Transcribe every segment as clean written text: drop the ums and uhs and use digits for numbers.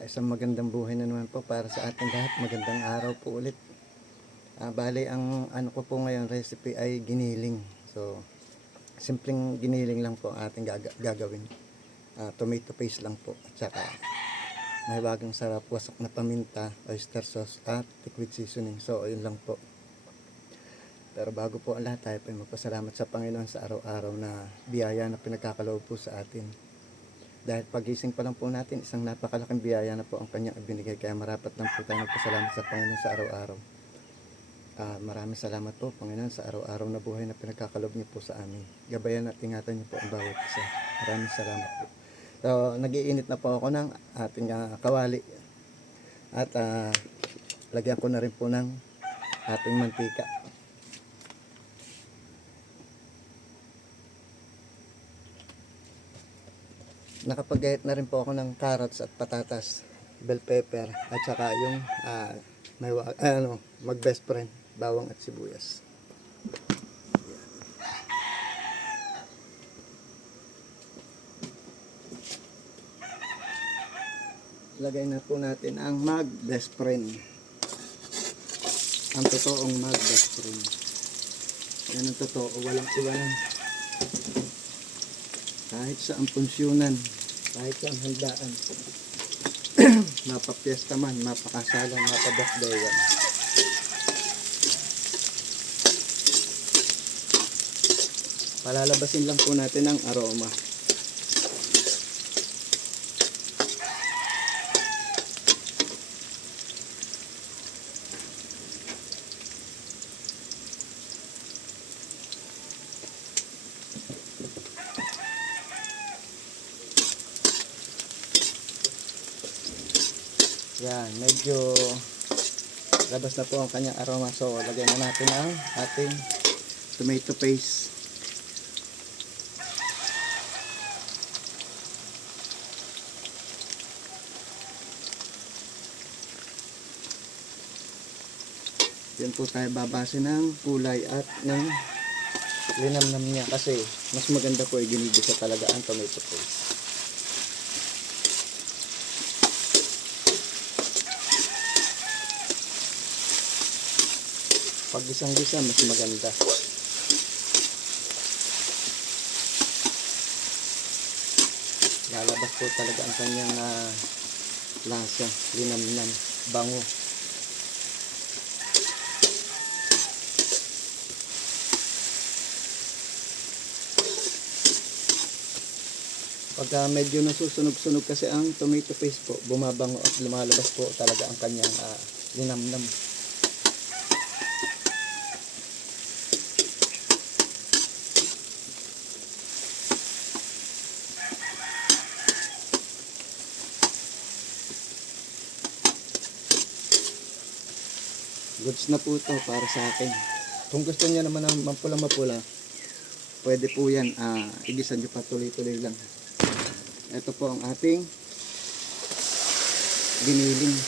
Isang magandang buhay na naman po para sa ating lahat. Magandang araw po ulit. Bali, ang ano ko po ngayon recipe ay giniling. So, simpleng giniling lang po ang ating gagawin. Tomato paste lang po. At saka, may bagong sarap, wasak na paminta, oyster sauce at liquid seasoning. So, yun lang po. Pero bago po ang lahat, tayo po ay magpasalamat sa Panginoon sa araw-araw na biyaya na pinagkakaloob po sa atin. Dahil pagising pa lang po natin, isang napakalaking biyaya na po ang kanyang ibinigay. Kaya marapat lang po tayo magpasalamat sa Panginoon sa araw-araw. Maraming salamat po, Panginoon, sa araw-araw na buhay na pinagkakaloob niyo po sa amin. Gabayan at ingatan niyo po ang bawat isa. Maraming salamat po. So, nag-iinit na po ako ng ating kawali. At lagyan ko na rin po ng ating mantika. Nakapag-gayat na rin po ako ng carrots at patatas, bell pepper, at saka yung mag best friend, bawang at sibuyas. Lagay na po natin ang mag best friend, ang totoong mag best friend. Yan ang totoo, walang iwanan. Kahit sa ang punsyonan, kahit sa ang handaan, mapapiyesta man, mapakasalan, mapabakdayan. Palalabasin lang po natin ang aroma. Yan, medyo labas na po ang kanyang aroma. So, lagyan na natin ang ating tomato paste. Yan po tayo babase ng kulay at ng linamnam niya kasi mas maganda po ay ginigisa talaga ang tomato paste. Pag gisang-gisa, mas maganda. Lalabas po talaga ang kanyang lasa, linamnam, bango. Pagka medyo nasusunog-sunog kasi ang tomato paste po, bumabango at lumalabas po talaga ang kanyang linamnam. Goods na po ito para sa akin. Kung gusto niyo naman ng mapula-mapula, pwede po yan. Igisa nyo pa tuloy-tuloy lang. Ito po ang ating giniling.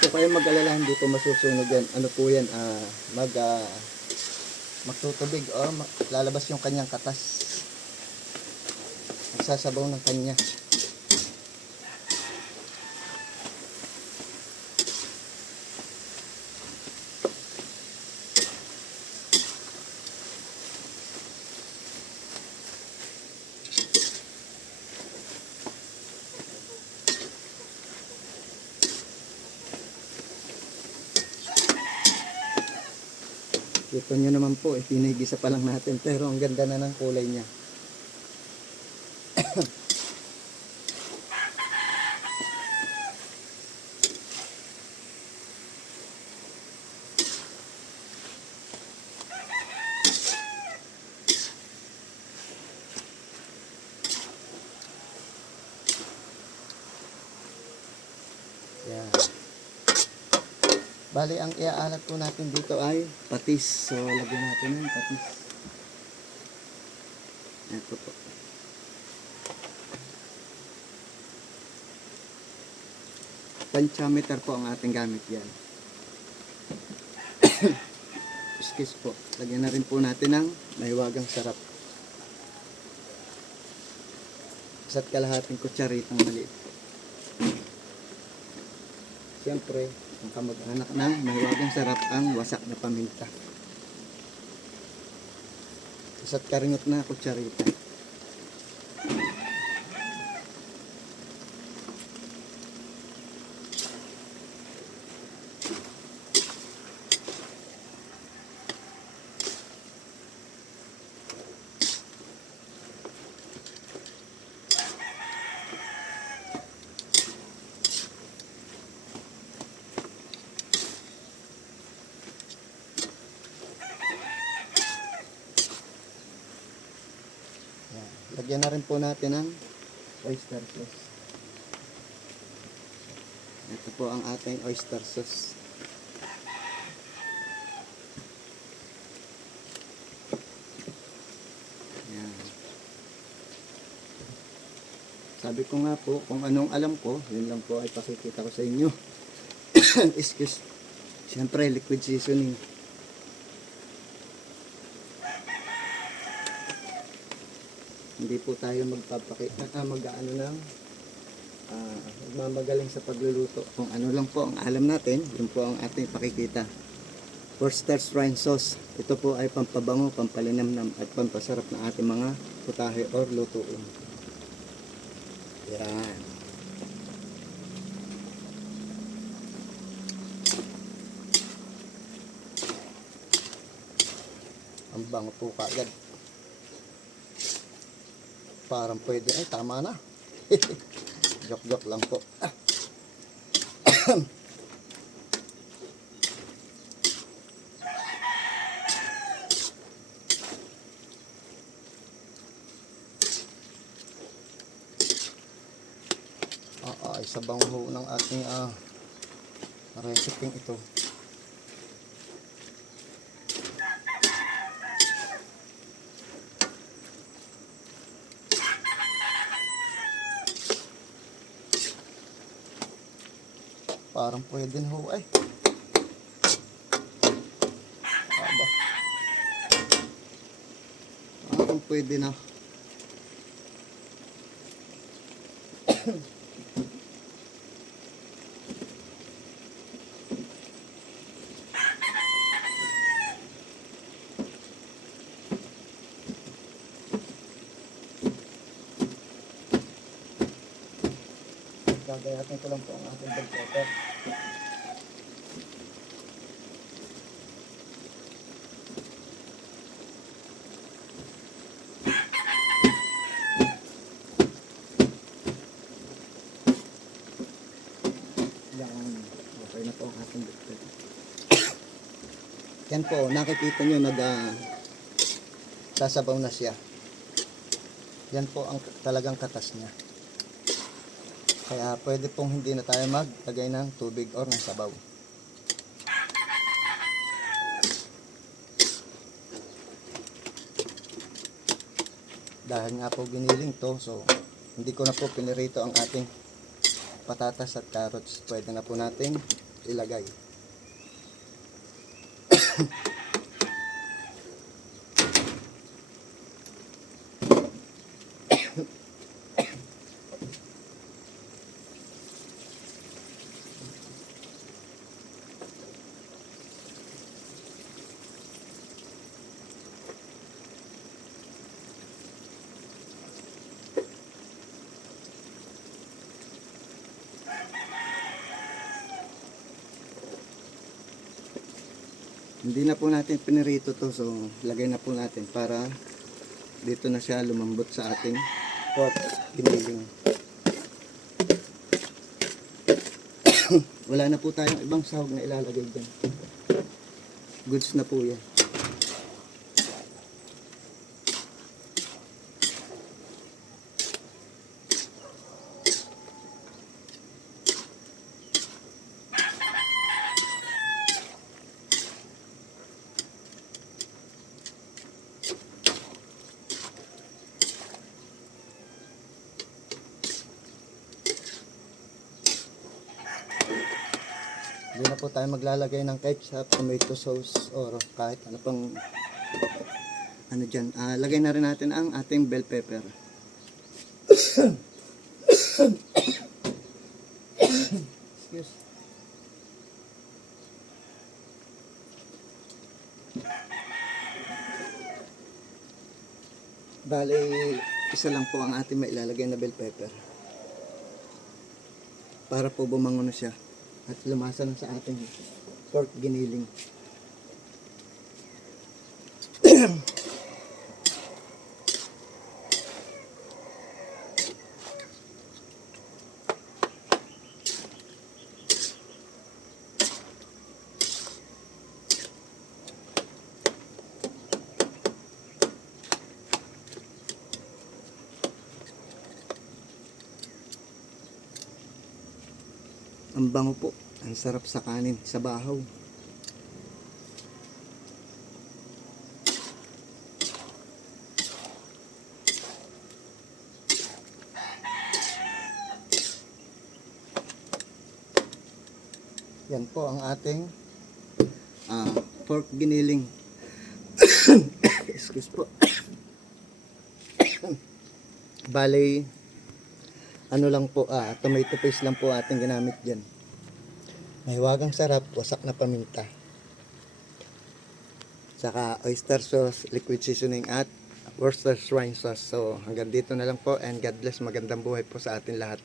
Kung kayo mag-alala, hindi po masusunog yan. Ano po yan, magtutubig o lalabas yung kanyang katas. Magsasabaw ng kanya. Ito nyo naman po, pinigisa pa lang natin pero ang ganda na ng kulay niya. Bali, ang iaalat po natin dito ay patis. So, lagyan natin ng patis. Ito po. Panchameter po ang ating gamit yan. Excuse po. Lagyan na rin po natin ng mahiwagang sarap. Isa't kalahating kutsaritang maliit. Siyempre, ang kamag-anak ng mahiwagang sarap ang wasak na paminta. Isa't karingot na kutsarita. Lagyan na rin po natin ng oyster sauce. Ito po ang ating oyster sauce. Yan. Sabi ko nga po, kung anong alam ko, yun lang po ay pakikita ko sa inyo. Excuse. Siyempre, liquid seasoning. Hindi po tayo mag-ano ng magmamagaling sa pagluluto. Kung ano lang po ang alam natin, yun po ang ating pakikita. Worcestershire sauce. Ito po ay pampabango, pampalinamnam at pampasarap ng ating mga putahe or lutuin. Yan. Ang bango po kaagad. Parang pwede. Ay, tama na. Joke-joke lang po. Ay, sa bango ng ating recipe ito. Parang pwede na ho ay. Aba. Parang pwede na. Gagayatin ko lang po ang ating bell pepper. Yan. Okay na po ang ating bell pepper. Yan po, nakikita nyo sasabaw na siya. Yan po ang talagang katas niya. Kaya pwede pong hindi na tayo maglagay ng tubig or ng sabaw. Dahil nga po giniling to, so hindi ko na po pinirito ang ating patatas at carrots. Pwede na po natin ilagay. Hindi na po natin pinirito to, so lagay na po natin para dito na siya lumambot sa ating pork giniling. Wala na po tayong ibang sahog na ilalagay dyan. Goods na po yan. na po tayo maglalagay ng ketchup, tomato sauce, or kahit ano pang ano dyan. Lagay na rin natin ang ating bell pepper. Excuse. Bale, isa lang po ang ating mailalagay na bell pepper. Para po bumango na siya at lumasa na sa ating pork giniling. Ang bango po, ang sarap sa kanin, sa bahaw. Yan po ang ating pork giniling. Excuse po. Bale, ano lang po, tomato paste lang po ating ginamit dyan. May wagang sarap, wasak na paminta. Saka oyster sauce, liquid seasoning at Worcestershire sauce. So hanggang dito na lang po, and God bless, magandang buhay po sa atin lahat.